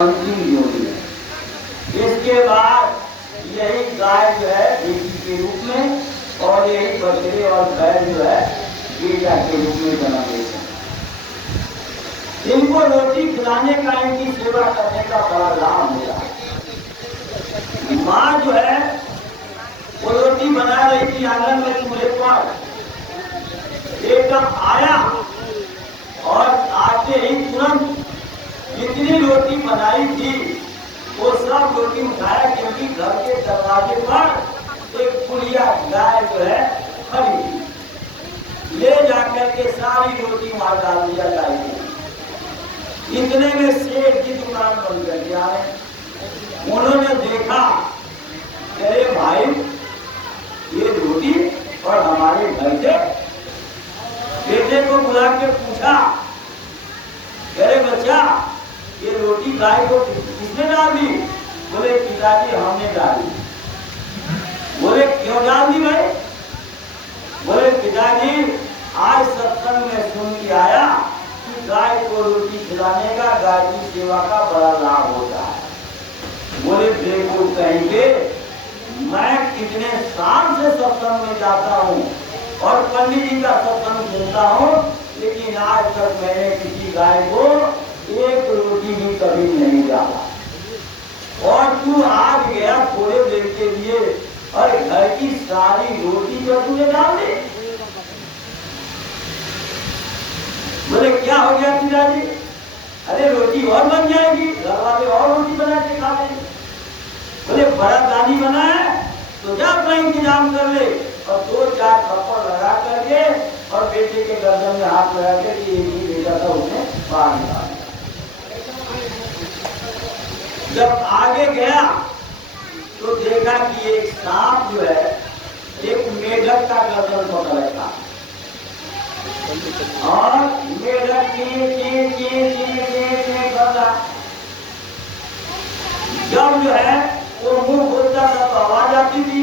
इसके बाद यही गाय जो है बेटी के रूप में और यही बकरे और बैल जो है बेटा के रूप में जन्म लेते हैं। इनको रोटी खिलाने का, इनकी सेवा करने का बड़ा लाभ मिला। माँ जो है वो रोटी बना रही थी आंगन में चूल्हे पर, एकदम आया और आते ही तुरंत जितनी रोटी बनाई थी वो सब रोटी उठाया, क्योंकि घर के दरवाजे पर एक पुलिया गाय जो है खड़ी थी। ले जाकर के सारी रोटी वहां डाल दिया गाय को। इतने में सेठ की दुकान बंद कर दिया है। उन्होंने देखा, अरे भाई ये रोटी और हमारे घर से, बेटे को बुला के पूछा, अरे बच्चा ये रोटी गाय को किसने डाल दी? बोले पिताजी हमने डाली। बोले क्यों डाल दी भाई? बोले पिताजी आज सत्संग में सुन के आया कि गाय को रोटी खिलाने का, गाय की सेवा का बड़ा लाभ होता है। बोले देखो कहेंगे, मैं कितने साल से सत्संग में जाता हूँ और पंडित जी का सत्संग सुनता हूँ, लेकिन आज तक मैंने किसी गाय को एक रोटी भी कभी नहीं डाला। और तू आज गया थोड़े देर के लिए और घर की सारी रोटी जो तूने डाल दी। बोले क्या हो गया पिताजी? अरे रोटी और बन जाएगी, घर वाले और रोटी बना के खा लेंगे। बोले बड़ा दानी बना है तो जा अपना इंतजाम कर ले, और 2-4 थप्पड़ लगा करके और बेटे के गर्दन में हाथ लगा के एक ही बेटा था उसने बाहर निकाला। जब आगे गया तो देखा कि एक सांप जो है एक मेढक का गर्दन पकड़ था, और मेढक करता। जब जो है वो मुंह खोलता था तो आवाज आती थी,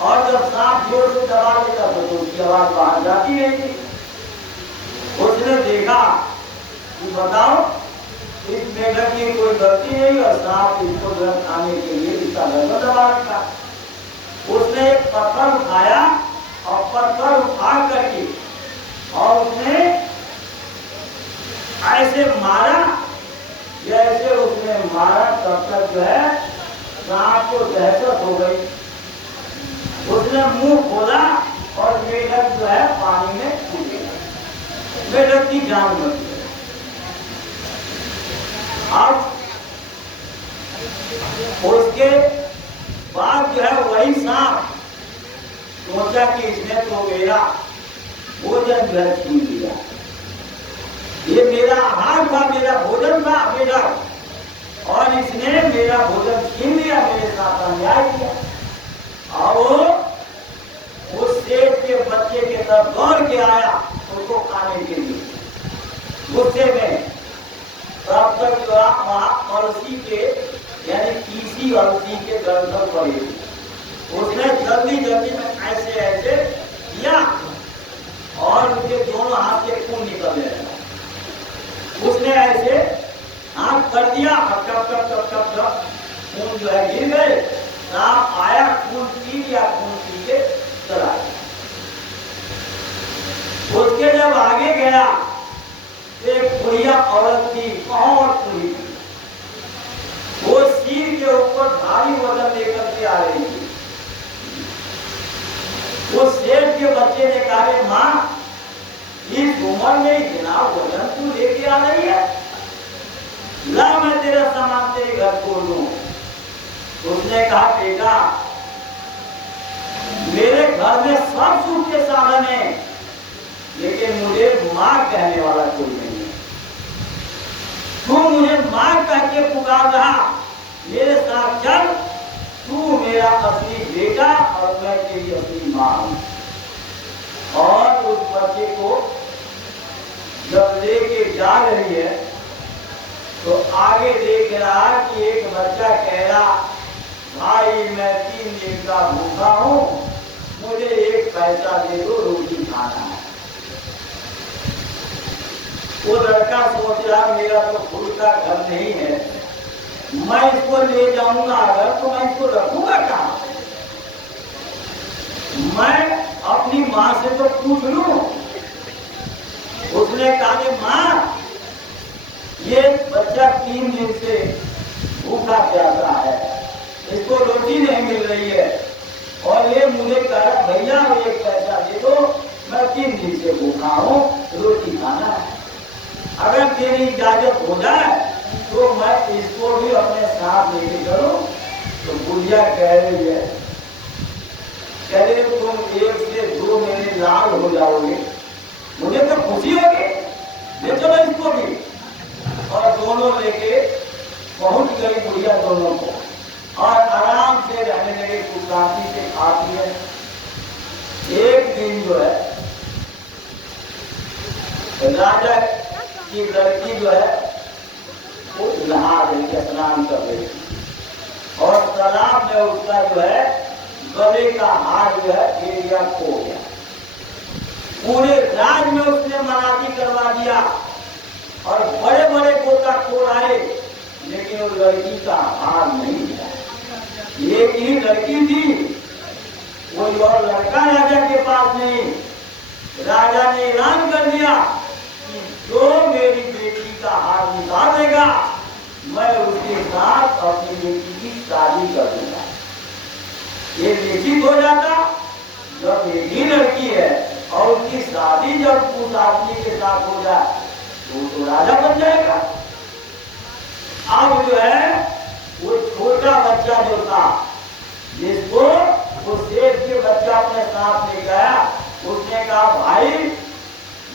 और जब सांप जोर से दबा लेता था तो उसकी आवाज बाहर जाती नहीं थी। उसने देखा कि बताओ इस मेढक की कोई गलती नहीं और सांप इसको खाने के लिए इसका गर्दन दबा रखा। उसने एक पत्थर उठाया और पत्थर उठा करके और उसने ऐसे मारा, जैसे उसने मारा तब तक जो है सांप को दहशत हो गई। उसने मुंह खोला और मेढक जो है पानी में कूद गया। मेढक की जान बच गई। अब उसके बाद जो है वही सांप सोचा कि इसने तो मेरा भोजन जो है छीन लिया, ये मेरा आहार था, मेरा भोजन था मेढक, और इसने मेरा भोजन छीन लिया, मेरे साथ अन्याय किया। और उस सेठ के बच्चे के तरफ दौड़ के आया उसको खाने के लिए गुस्से में। तब तक जो वहां अलसी के यानी तीसी अलसी के दर्शन पड़े, उसने जल्दी जल्दी में ऐसे ऐसे किया और उसके दोनों हाथ से खून निकल गया। उसने ऐसे हाथ कर दिया और टप टप टप टप टप खून जो है गिर गए। सांप आया, खून पी लिया, खून पी के चला गया। उसके जब आगे गया एक बुढ़िया औरत थी, और बुढ़ी थी, वो सिर के ऊपर भारी वजन लेकर के आ रही थी। वो सेठ के बच्चे ने कहा, माँ इस उम्र में इतना वजन तू लेके आ रही है, ला मैं तेरा सामान तेरे घर छोड़ दूं। उसने कहा बेटा मेरे घर में सब सुख के साधन है, लेकिन मुझे माँ कहने वाला कोई नहीं है। तू मुझे माँ कह के पुकार रहा, मेरे साथ चल, तू मेरा असली बेटा और मैं तेरी असली माँ हूं। और उस बच्चे को जब लेके जा रही है तो आगे देख रहा कि एक बच्चा कह रहा, भाई मैं 3 दिन का भूखा हूं, मुझे 1 पैसा दे दो, रोटी खाना है। वो लड़का सोच रहा मेरा तो खुद का घर नहीं है, मैं इसको ले जाऊंगा अगर तो मैं इसको रखूंगा कहाँ? मैं अपनी माँ से तो पूछ लूं। उसने कहा कि माँ, ये बच्चा 3 दिन से भूखा प्यासा है, इसको रोटी नहीं मिल रही है और ये मुझे कह रहा भैया 1 पैसा दे दो, मैं 3 दिन से भूखा हूँ, रोटी खाना है। अगर तेरी इजाजत हो जाए तो मैं इसको भी अपने साथ लेके चलूं। तो बुढ़िया कह रही है, कह रहे तुम 1 से 2 महीने लाल हो जाओगे, मुझे तो खुशी होगी, ले चलो इसको भी। और दोनों लेके पहुंच गई बुढ़िया दोनों को और आराम से रहने लगे, शांति से खाती है। एक दिन जो है राजा की लड़की जो है वो नहा रही थी, स्नान कर रही थी और तालाब में उसका जो है गले का हार जो है एरिया खो गया। पूरे राज में उसने मनाती करवा दिया और बड़े बड़े गोताखोर आए, लेकिन उस लड़की का हार नहीं मिला। एक ही लड़की थी, कोई और लड़का राजा के पास नहीं। राजा ने ऐलान कर दिया कि जो मेरी बेटी का हार निकाल देगा, मैं उसके साथ अपनी बेटी की शादी कर दूंगा। ये निश्चित हो जाता, जब एक ही लड़की है और उसकी शादी जब उस आदमी के साथ हो जाए तो राजा बन जाएगा। अब जो है वो छोटा बच्चा जो था, जिसको वो सेठ के बच्चा अपने साथ ले गया, उसने कहा भाई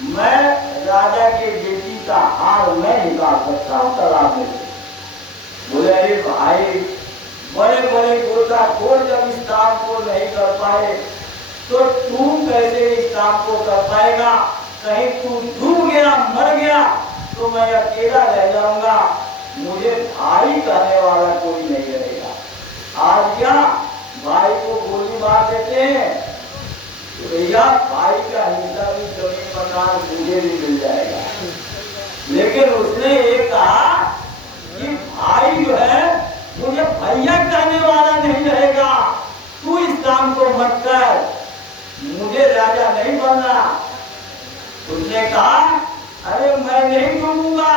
मैं राजा के बेटी का हार मैं निकाल सकता हूँ तालाब में। बोले अरे भाई, बड़े बड़े गोताखोर जब इस काम को नहीं कर पाए तो तुम कैसे इस काम को कर पाएगा? कहीं तू डूब गया, मर गया तो मैं अकेला रह जाऊंगा, मुझे भाई कहने वाला कोई नहीं रहेगा। आज क्या भाई को गोली मार देते हैं तो भैया भाई का हिस्सा भी जमीन मकान मुझे भी मिल जाएगा। लेकिन उसने ये कहा कि भाई जो है मुझे भैया कहने वाला नहीं रहेगा, तू इस काम को मत कर, मुझे राजा नहीं बनना। उसने कहा अरे मैं नहीं डूबूंगा,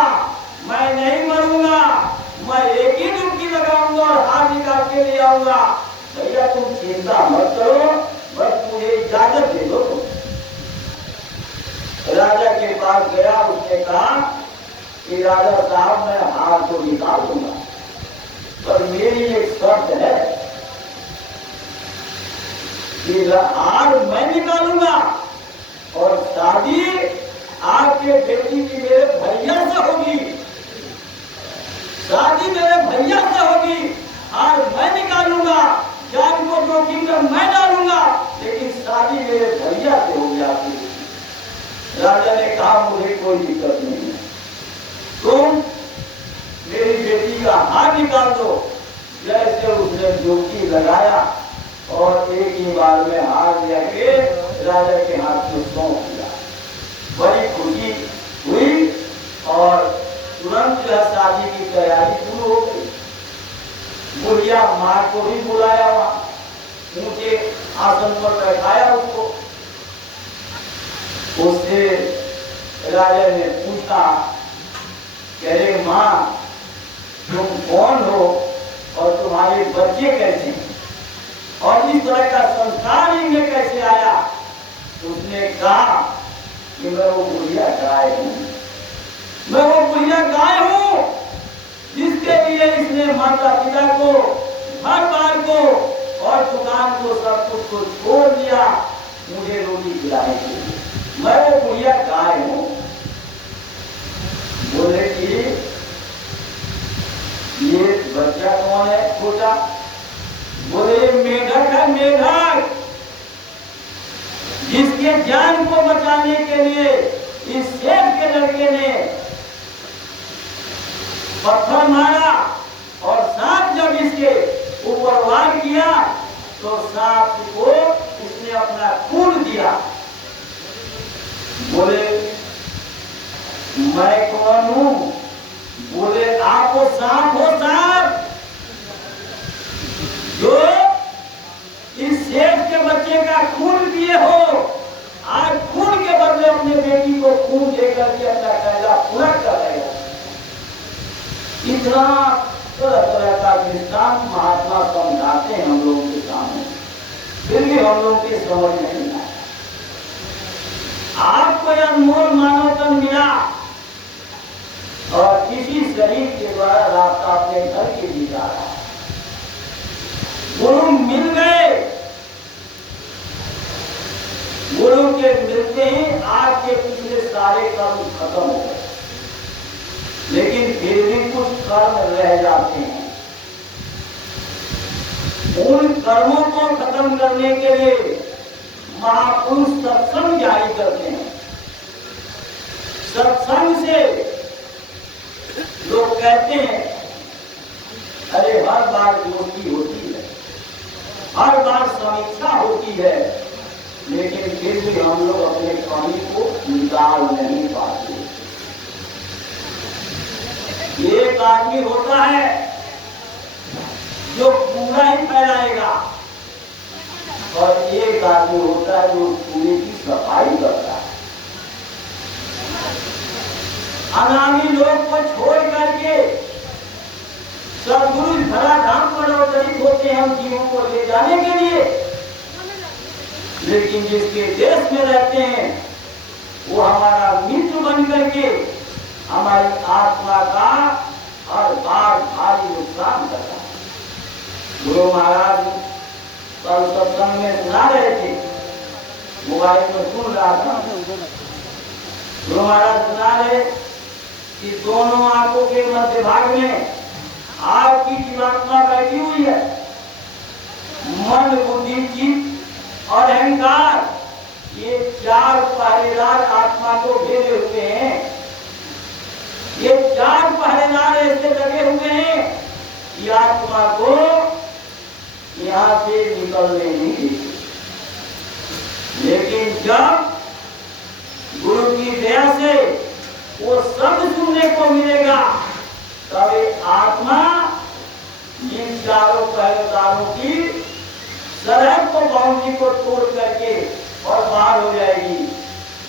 मैं नहीं मरूंगा, मैं एक ही डुबकी लगाऊंगा और हाथ निकाल के ले आऊंगा। भैया तुम चिंता मत करो, बस मुझे इजाजत दे दो। राजा के पास गया, उसने कहा कि राजा साहब मैं हाथ को निकाल दूंगा, पर मेरी एक शर्त है कि हार मैं निकालूंगा और शादी आपके बेटी की मेरे भैया से होगी, शादी मेरे भैया से होगी, हार मैं निकालूंगा, जान को जोखिम में मैं डालूंगा, लेकिन शादी मेरे भैया से होगी आपकी। राजा ने कहा मुझे कोई दिक्कत नहीं है, तुम मेरी बेटी का हाथ निकाल दो। जैसे उसने जोखी लगाया और एक ही बार में हाथ लेके राजा के हाथ को सौंप दिया। बड़ी खुशी हुई और तुरंत शादी की तैयारी शुरू हो गई। बुढ़िया माँ को भी बुलाया, वहां ऊंचे आसन पर बैठाया उसको। उससे राजा ने पूछा, कह रहे माँ तुम कौन हो और तुम्हारे बच्चे कैसे हैं और इस तरह का संस्कार इनमें कैसे आया? उसने कहा कि मैं वो बुढ़िया गाय हूँ, मैं वो बुढ़िया गाय हूँ जिसके लिए इसने माता पिता को, घर बार को और दुकान को सब कुछ को छोड़ दिया मुझे रोटी खिलाने के लिए। मैं वो बुढ़िया गाय हूँ। बोले कि ये बच्चा कौन है छोटा? बोले मेढक है, मेढक, जिसके जान को बचाने के लिए इस सेठ के लड़के ने पत्थर मारा और सांप जब इसके ऊपर वार किया तो सांप को इसने अपना खून दिया। बोले मैं कौन हूं? बोले आप वो सांप हो सांप, दृष्टांत, तरह तरह का दृष्टांत महात्मा समझाते हैं हम लोगों के सामने, फिर भी हम लोगों की समझ नहीं आया। आपको यह अनमोल मानव तन मिला और किसी शरीर के द्वारा रास्ता अपने घर के लिए जा रहा, गुरु मिल गए। गुरु के मिलते ही आपके पिछले सारे कर्म खत्म हो गए, लेकिन फिर भी कुछ कर्म रह जाते हैं। उन कर्मों को खत्म करने के लिए महापुरुष सत्संग जारी करते हैं। सत्संग से लोग कहते हैं अरे हर बार दोस्ती होती है, हर बार समीक्षा होती है, लेकिन फिर भी हम लोग अपने कमी को निकाल नहीं पाते। एक आदमी होता है जो कूड़ा ही फैलाएगा और एक आदमी होता है जो कूड़े की सफाई करता है। अनामी लोग को छोड़ करके सदगुरु धराधाम पर अवतरित होते हैं हम जीवों को ले जाने के लिए, लेकिन जिसके देश में रहते हैं वो हमारा मित्र बन करके हमारी आत्मा का हर बार भारी नुकसान करता है। गुरु महाराज कल सत्संग में सुना रहे थे, मोबाइल में सुन रहा था। गुरु महाराज सुना रहे कि दोनों आंखों के मध्य भाग में आपकी जीवात्मा बैठी हुई है। मन, बुद्धि, चित्त और अहंकार, ये चार पहरेदार आत्मा को घेरे हुए हैं। ये चार पहरेदार ऐसे लगे हुए हैं कि आत्मा को यहाँ से निकलने नहीं देते। लेकिन जब गुरु की दया से वो शब्द सुनने को मिलेगा, तब आत्मा इन चारों पहरेदारों की सरहद को, बाउंड्री को तोड़ करके और बाहर हो जाएगी।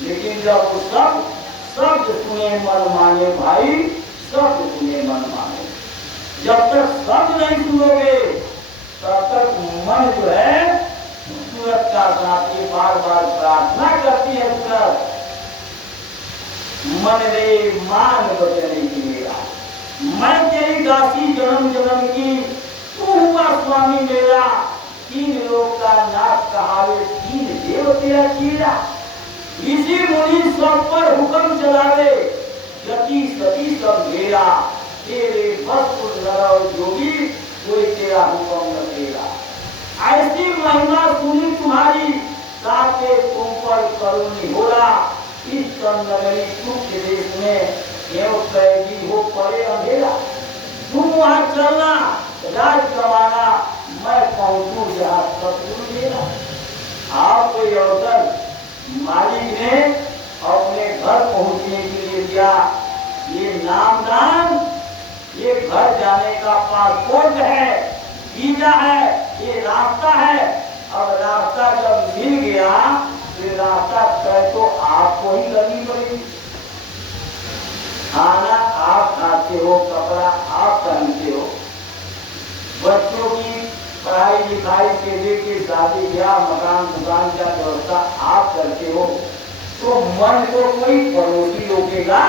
लेकिन जब वो शब्द सुने मन माने भाई, शब्द सुने मन माने। जब तक शब्द नहीं सुनोगे तब तक मन जो है सूरत का साथ ये बार बार प्रार्थना करती है, सूरत मन रे मान बचने की मेरा, मैं तेरी दासी जन्म जन्म की, तू हुआ स्वामी मेरा। तीन लोग का नाथ कहावे, तीन देव तेरा चीरा। इसी मुनि सब पर हुक्म चलावे, यति सती सब मेरा। तेरे बस जोगी कोई तेरा हुक्म न देगा। ऐसी महिमा सुनी तुम्हारी, ताके तुम पर करुणी होला। इस चंदनगरी सुख के देश में एवं कैदी हो पड़े अंधेरा। तुम वहां चलना, राज कमाना, मैं पहुंचू जहाँ सतगुरु मेरा। आपको अवसर मालिक ने अपने घर पहुंचने के लिए दिया। ये नामदान, ये घर जाने का पासपोर्ट है, वीजा है, ये रास्ता है। अब रास्ता जब मिल गया, फिर रास्ता तय तो आपको ही करनी पड़ेगी। खाना आप खाते हो, कपड़ा आप पहनते हो, बच्चों की पढ़ाई लिखाई से लेके शादी ब्याह मकान दुकान का व्यवस्था आप करते हो। तो मन को कोई पड़ोसी रोकेगा?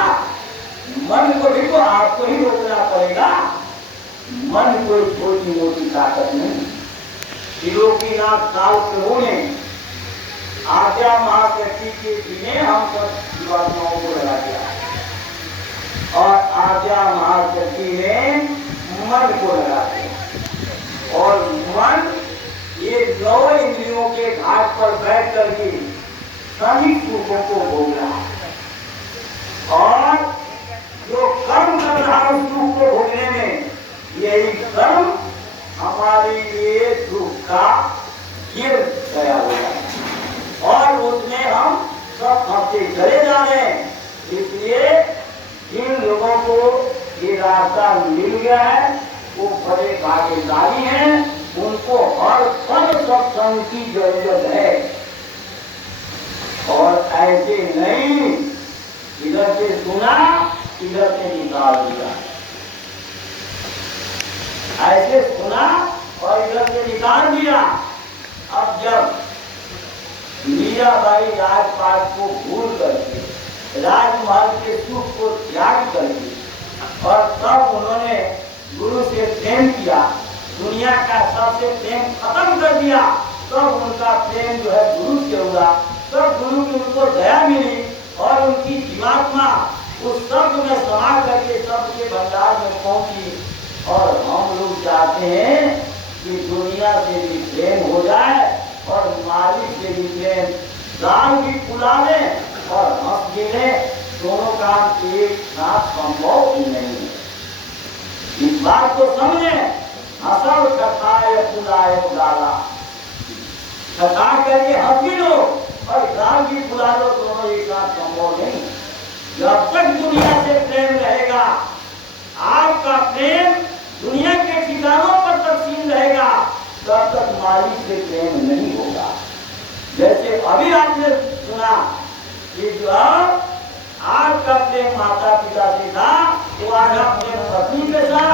मन को भी तो आपको ही रोकना पड़ेगा। मन कोई छोटी मोटी ताकत नहीं। त्रिलोकीनाथ काल प्रभु ने आज्ञा महाशक्ति के दिने हम सब जीवात्माओं को लगा दिया और आज्ञा महाशक्ति ने मन को लगा दिया। और मन ये 9 इंद्रियों के घाट पर बैठ करके सभी सुखों को भोग रहा है और जो कर्म कर रहा है उस सुख को भोगने में, यही कर्म हमारे लिए दुख का गिर गया होगा और उसमें हम सब फंसे चले जा रहे हैं। इसलिए जिन लोगों को ये रास्ता मिल गया है वो बड़े भाग्यशाली हैं, उनको हर पल सत्संग की जरूरत है। और ऐसे नहीं इधर से सुना इधर से निकाल दिया। ऐसे सुना और इधर से निकाल दिया। अब जब मीराबाई राजपाट को भूल करके राजमहल के सुख को त्याग करके और तब उन्होंने गुरु से प्रेम किया, दुनिया का सबसे प्रेम खत्म कर दिया, तब उनका प्रेम जो है गुरु से हुआ। तब गुरु की उनको दया मिली और उनकी जीवात्मा उस शब्द में समा करके शब्द के भंडार में पहुंची। और हम लोग चाहते हैं कि दुनिया से भी प्रेम हो जाए और मालिक से भी प्रेम, दाल भी फुला लें और हंस भी लें, दोनों काम एक साथ संभव ही नहीं है। इस बात को समझें। हंसल कथाए फुलाए गाला, कथा करके हंस भी लो और गाल भी फुला लो, दोनों एक साथ संभव नहीं। जब तक दुनिया से प्रेम रहेगा, आपका प्रेम दुनिया के ठिकानों पर तकसीम रहेगा, तब तक मालिक से प्रेम नहीं होगा। जैसे अभी आपने सुना कि जो आपका प्रेम माता पिता से था, वो आज अपने पत्नी के साथ